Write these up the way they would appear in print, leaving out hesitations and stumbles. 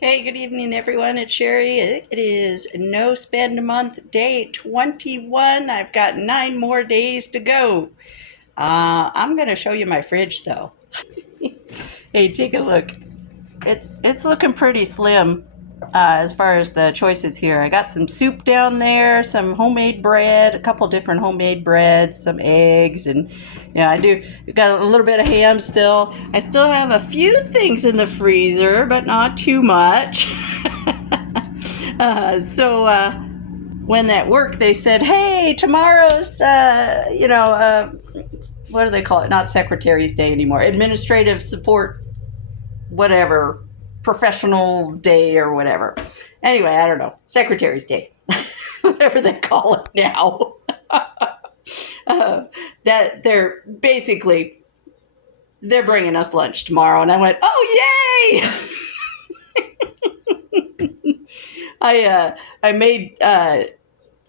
Hey, good evening, everyone. It's Sherry. It is No Spend Month, day 21. I've got 9 more days to go. I'm going to show you my fridge, though. Hey, take a look. It's looking pretty slim as far as the choices here. I got some soup down there, some homemade bread, a couple different homemade breads, some eggs, and yeah, I do got a little bit of ham still. I still have a few things in the freezer, but not too much. So when at work they said, "Hey, tomorrow's what do they call it? Not Secretary's Day anymore. Administrative support, whatever, professional day or whatever." Anyway, I don't know. Secretary's Day, whatever they call it now. That they're bringing us lunch tomorrow, and I went, "Oh, yay!" I made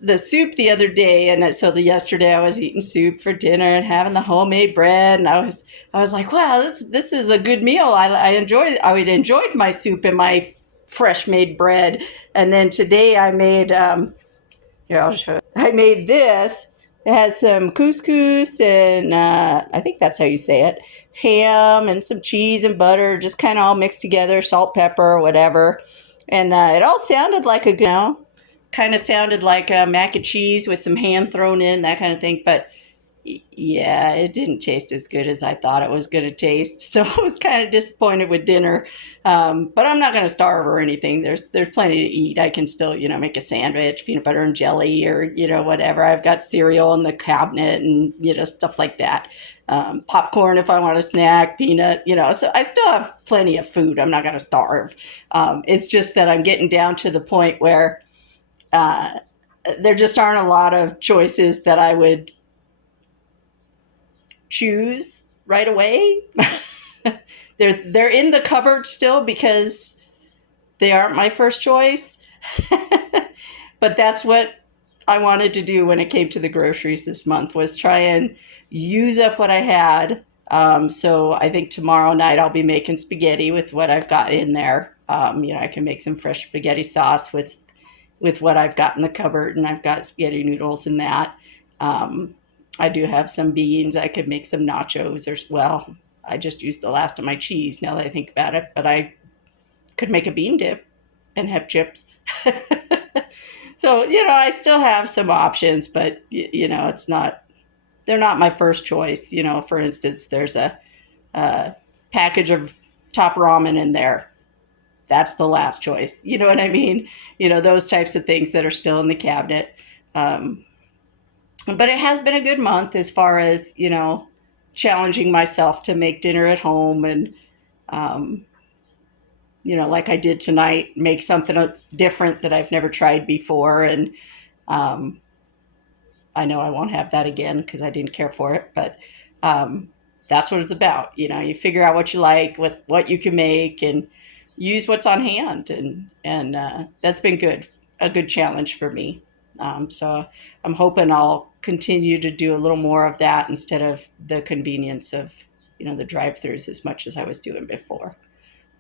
the soup the other day, and yesterday I was eating soup for dinner and having the homemade bread, and I was like, wow, this is a good meal. I enjoyed my soup and my fresh made bread, and then today I made here I'll show you. I made this. It has some couscous and I think that's how you say it, ham and some cheese and butter, just kind of all mixed together, salt, pepper, whatever. And it all sounded like a good, kind of sounded like mac and cheese with some ham thrown in, that kind of thing. But yeah, it didn't taste as good as I thought it was going to taste. So I was kind of disappointed with dinner. But I'm not going to starve or anything. There's plenty to eat. I can still, make a sandwich, peanut butter and jelly, or whatever. I've got cereal in the cabinet and stuff like that. Popcorn if I want a snack, peanut. So I still have plenty of food. I'm not going to starve. It's just that I'm getting down to the point where there just aren't a lot of choices that I would choose right away. They're in the cupboard still because they aren't my first choice. But that's what I wanted to do when it came to the groceries this month, was try and use up what I had. So I think tomorrow night I'll be making spaghetti with what I've got in there. I can make some fresh spaghetti sauce with what I've got in the cupboard, and I've got spaghetti noodles in that. I do have some beans. I could make some nachos, or, well, I just used the last of my cheese now that I think about it, but I could make a bean dip and have chips. So, I still have some options, but, they're not my first choice. For instance, there's a package of top ramen in there. That's the last choice. You know what I mean? Those types of things that are still in the cabinet. Um, but it has been a good month as far as, challenging myself to make dinner at home, and, um, like I did tonight, make something different that I've never tried before. And um, I know I won't have that again because I didn't care for it, but um, that's what it's about. You figure out what you like, what you can make, and use what's on hand, and that's been good, a good challenge for me. So I'm hoping I'll continue to do a little more of that instead of the convenience of the drive-throughs as much as I was doing before.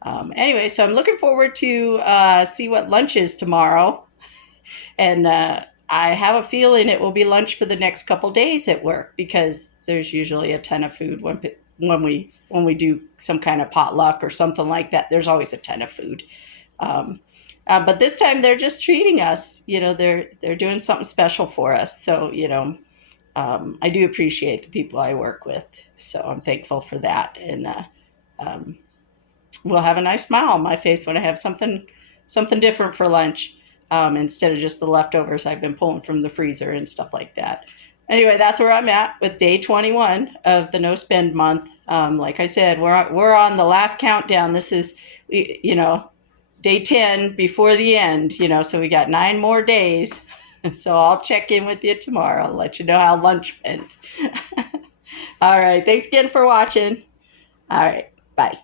Anyway, so I'm looking forward to see what lunch is tomorrow, and I have a feeling it will be lunch for the next couple days at work, because there's usually a ton of food when we do some kind of potluck or something like that. There's always a ton of food. Um, but this time they're just treating us. They're doing something special for us. So I do appreciate the people I work with. So I'm thankful for that, and um, will have a nice smile on my face when I have something different for lunch, instead of just the leftovers I've been pulling from the freezer and stuff like that. Anyway, that's where I'm at with day 21 of the No Spend month. Like I said, we're on the last countdown. This is, day 10 before the end. So we got 9 more days. So I'll check in with you tomorrow. I'll let you know how lunch went. All right. Thanks again for watching. All right. Bye.